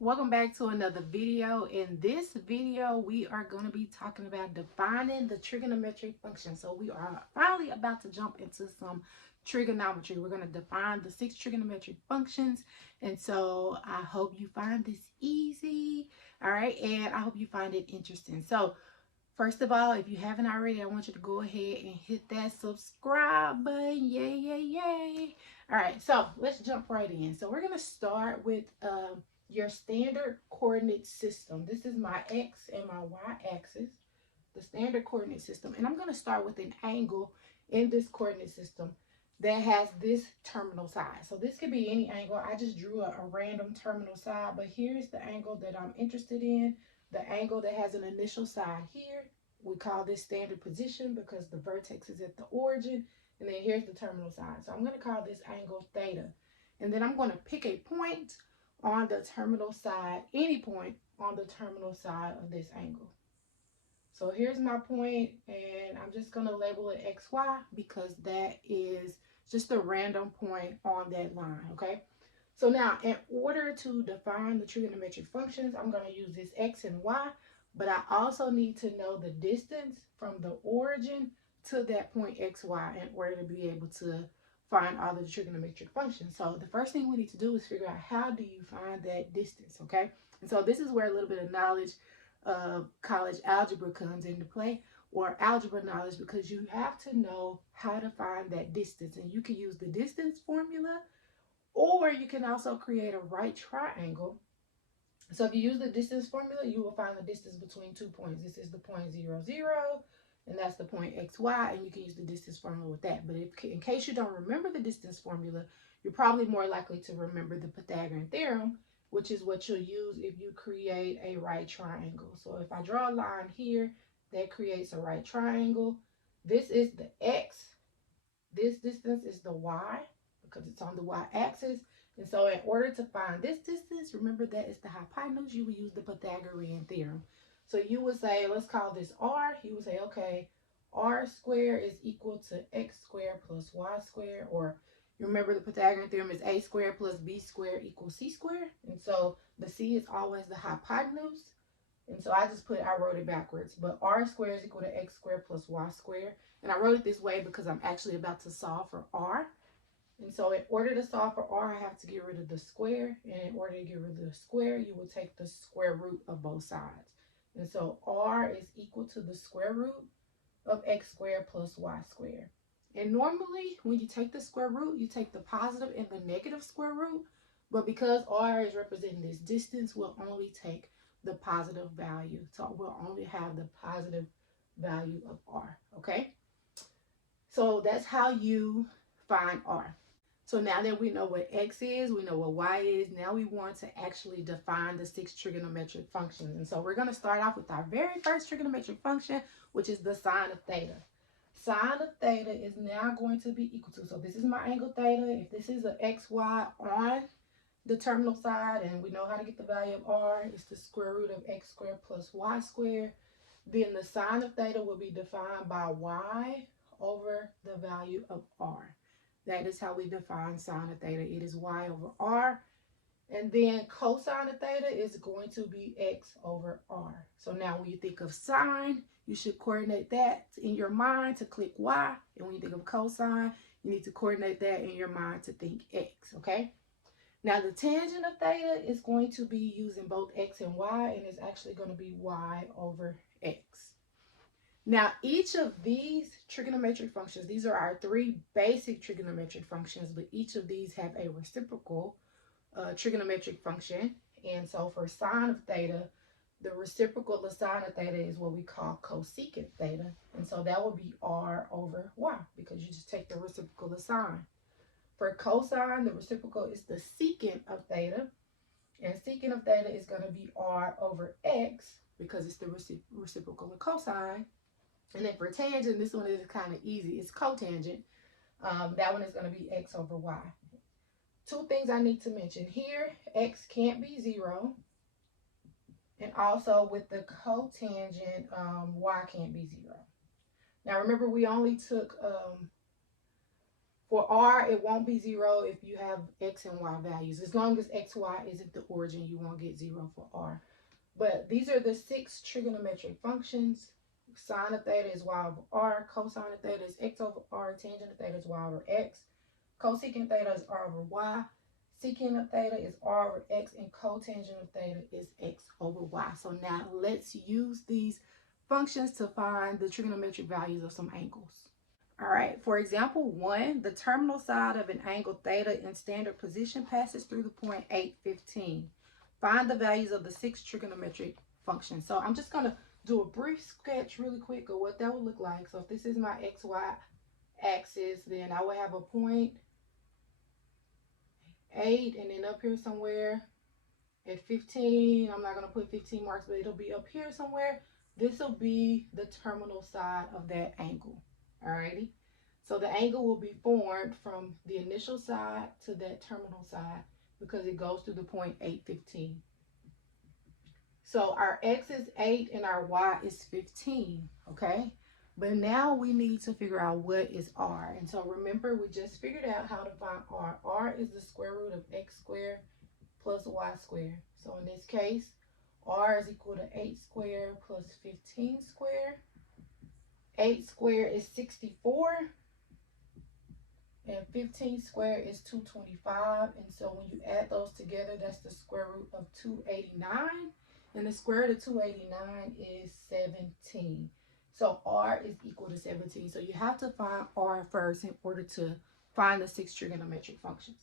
Welcome back to another video. In this video, we are going to be talking about defining the trigonometric function. So we are finally about to jump into some trigonometry. We're going to define the 6 trigonometric functions. And so I hope you find this easy. All right. And I hope you find it interesting. So first of all, if you haven't already, I want you to go ahead and hit that subscribe button. Yay, yay, yay. All right, so let's jump right in. So we're going to start with your standard coordinate system. This is my X and my Y axis, the standard coordinate system. And I'm going to start with an angle in this coordinate system that has this terminal side. So this could be any angle. I just drew a random terminal side, but here's the angle that I'm interested in. The angle that has an initial side here, we call this standard position because the vertex is at the origin. And then here's the terminal side. So I'm going to call this angle theta. And then I'm going to pick a point on the terminal side, any point on the terminal side of this angle. So here's my point, and I'm just going to label it XY because that is just a random point on that line, okay? So now, in order to define the trigonometric functions, I'm going to use this X and Y, but I also need to know the distance from the origin to that point XY in order to be able to find all the trigonometric functions. So the first thing we need to do is figure out how do you find that distance, okay? And so this is where a little bit of knowledge of college algebra comes into play, or algebra knowledge, because you have to know how to find that distance. And you can use the distance formula, or you can also create a right triangle. So if you use the distance formula, you will find the distance between 2 points. This is the point 0, 0, and that's the point XY, and you can use the distance formula with that. But in case you don't remember the distance formula, you're probably more likely to remember the Pythagorean theorem, which is what you'll use if you create a right triangle. So if I draw a line here, that creates a right triangle. This is the X. This distance is the Y because it's on the Y-axis. And so in order to find this distance, remember that it's the hypotenuse, you would use the Pythagorean theorem. So you would say, let's call this R. You would say, okay, R squared is equal to X squared plus Y squared, or you remember the Pythagorean theorem is A squared plus B squared equals C squared. And so the C is always the hypotenuse. And so I wrote it backwards. But R squared is equal to X squared plus Y squared. And I wrote it this way because I'm actually about to solve for R. And so in order to solve for R, I have to get rid of the square. And in order to get rid of the square, you will take the square root of both sides. And so R is equal to the square root of X squared plus Y squared. And normally, when you take the square root, you take the positive and the negative square root. But because R is representing this distance, we'll only take the positive value. So we'll only have the positive value of R, okay? So that's how you find R. So now that we know what X is, we know what Y is, now we want to actually define the 6 trigonometric functions. And so we're going to start off with our very first trigonometric function, which is the sine of theta. Sine of theta is now going to be equal to, so this is my angle theta. If this is an XY on the terminal side, and we know how to get the value of R, it's the square root of X squared plus Y squared, then the sine of theta will be defined by Y over the value of R. That is how we define sine of theta. It is Y over R. And then cosine of theta is going to be X over R. So now when you think of sine, you should coordinate that in your mind to click Y. And when you think of cosine, you need to coordinate that in your mind to think X, okay? Now the tangent of theta is going to be using both X and Y, and it's actually going to be Y over X. Now, each of these trigonometric functions, these are our 3 basic trigonometric functions, but each of these have a reciprocal trigonometric function. And so for sine of theta, the reciprocal of sine of theta is what we call cosecant theta. And so that will be R over Y because you just take the reciprocal of sine. For cosine, the reciprocal is the secant of theta. And secant of theta is going to be R over X because it's the reciprocal of cosine. And then for tangent, this one is kind of easy. It's cotangent. That one is going to be X over Y. 2 things I need to mention here. X can't be 0. And also with the cotangent, Y can't be 0. Now remember, we only took For r, it won't be 0 if you have x and y values. As long as x, y isn't the origin, you won't get 0 for r. But these are the 6 trigonometric functions. Sine of theta is y over r. Cosine of theta is x over r. Tangent of theta is y over x. Cosecant theta is r over y. Secant of theta is r over x. And cotangent of theta is x over y. So now let's use these functions to find the trigonometric values of some angles. All right, for example 1, the terminal side of an angle theta in standard position passes through the point 8, 15. Find the values of the 6 trigonometric functions. So I'm just going to do a brief sketch really quick of what that would look like. So if this is my xy axis, then I would have a point 8, and then up here somewhere at 15, I'm not going to put 15 marks, but it'll be up here somewhere. This will be the terminal side of that angle. Alrighty. So the angle will be formed from the initial side to that terminal side because it goes through the point 8, 15. So our x is 8 and our y is 15, okay? But now we need to figure out what is r. And so remember, we just figured out how to find r. R is the square root of x squared plus y squared. So in this case, r is equal to 8 squared plus 15 squared. 8 squared is 64. And 15 squared is 225. And so when you add those together, that's the square root of 289. And the square root of 289 is 17. So r is equal to 17. So you have to find r first in order to find the 6 trigonometric functions.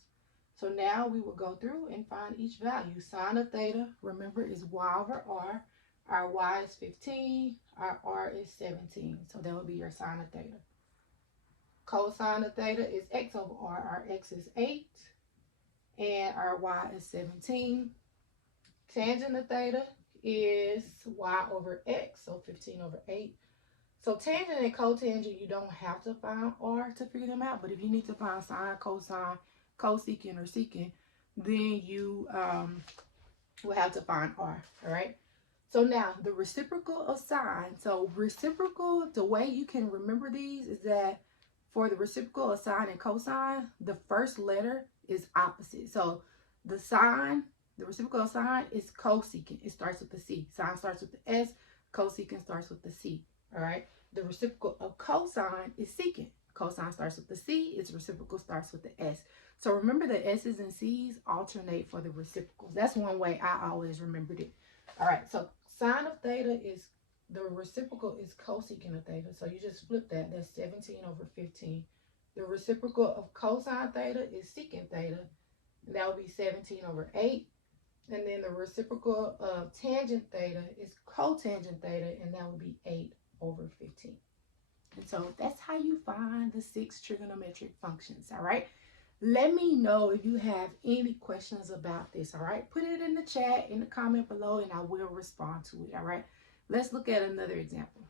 So now we will go through and find each value. Sine of theta, remember, is y over r. Our y is 15. Our r is 17. So that would be your sine of theta. Cosine of theta is x over r. Our x is 8. And our y is 17. Tangent of theta is y over x. So 15 over 8. So tangent and cotangent, you don't have to find r to figure them out. But if you need to find sine, cosine, cosecant, or secant, then you will have to find r. All right. So now the reciprocal of sine. So reciprocal, the way you can remember these is that for the reciprocal of sine and cosine, the first letter is opposite. So the sine, the reciprocal of sine is cosecant. It starts with the C. Sine starts with the S. Cosecant starts with the C. All right. The reciprocal of cosine is secant. Cosine starts with the C. Its reciprocal starts with the S. So remember the S's and C's alternate for the reciprocals. That's one way I always remembered it. All right. So sine of theta is, the reciprocal is cosecant of theta. So you just flip that. That's 17 over 15. The reciprocal of cosine theta is secant theta. And that would be 17 over 8. And then the reciprocal of tangent theta is cotangent theta. And that would be 8 over 15. And so that's how you find the 6 trigonometric functions. All right. Let me know if you have any questions about this. All right. Put it in the chat, in the comment below, and I will respond to it. All right. Let's look at another example.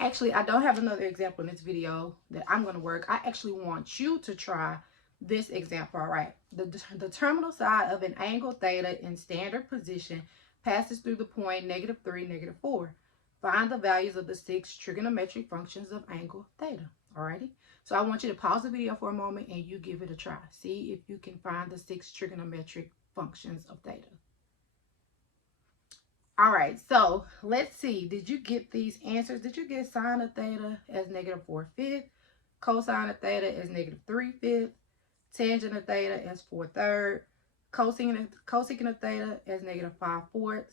Actually, I don't have another example in this video that I'm going to work. I actually want you to try this example. All right. The terminal side of an angle theta in standard position passes through the point -3, -4. Find the values of the 6 trigonometric functions of angle theta. Alrighty. So I want you to pause the video for a moment and you give it a try. See if you can find the 6 trigonometric functions of theta. All right, so let's see. Did you get these answers? Did you get sine of theta as -4/5, cosine of theta as -3/5, tangent of theta as 4/3, cosecant of theta as -5/4,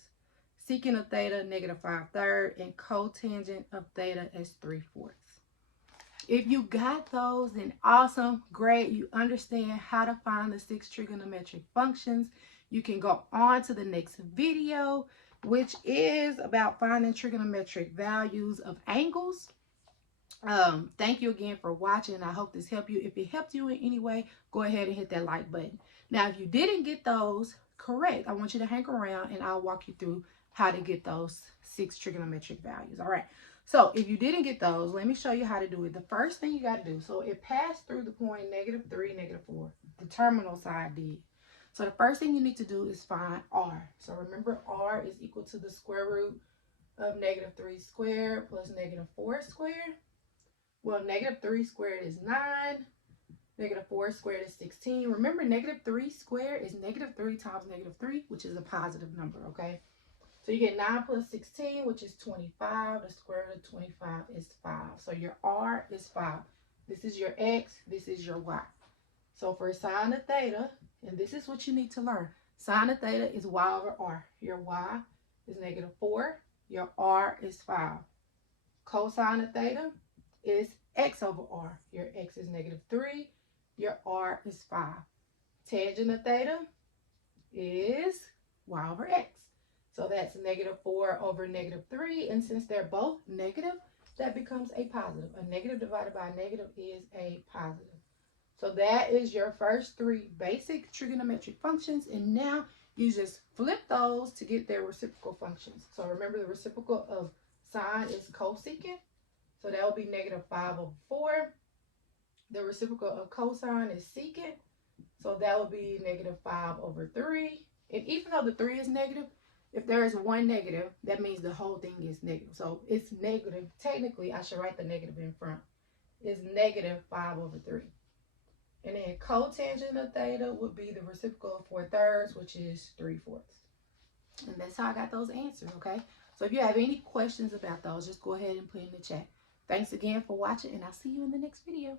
secant of theta -5/3, and cotangent of theta as 3/4. If you got those, then awesome, great. You understand how to find the 6 trigonometric functions. You can go on to the next video, which is about finding trigonometric values of angles. Thank you again for watching. I hope this helped you. If it helped you in any way, go ahead and hit that like button. Now, if you didn't get those correct, I want you to hang around and I'll walk you through how to get those 6 trigonometric values. All right. So if you didn't get those, let me show you how to do it. The first thing you got to do, so it passed through the point -3, -4. The terminal side did. So the first thing you need to do is find r. So remember, r is equal to the square root of -3 squared plus -4 squared. Well, -3 squared is 9. Negative 4 squared is 16. Remember, negative 3 squared is negative 3 times negative 3, which is a positive number, okay? So you get 9 plus 16, which is 25. The square root of 25 is 5. So your R is 5. This is your X. This is your Y. So for sine of theta, and this is what you need to learn. Sine of theta is Y over R. Your Y is negative 4. Your R is 5. Cosine of theta is X over R. Your X is negative 3. Your R is 5. Tangent of theta is Y over X. So that's negative 4 over negative 3. And since they're both negative, that becomes a positive. A negative divided by a negative is a positive. So that is your first 3 basic trigonometric functions. And now you just flip those to get their reciprocal functions. So remember, the reciprocal of sine is cosecant. So that would be negative 5 over 4. The reciprocal of cosine is secant. So that would be negative 5 over 3. And even though the 3 is negative, if there is one negative, that means the whole thing is negative. So it's negative. Technically, I should write the negative in front. It's negative 5 over 3. And then cotangent of theta would be the reciprocal of 4/3, which is 3/4. And that's how I got those answers, okay? So if you have any questions about those, just go ahead and put in the chat. Thanks again for watching, and I'll see you in the next video.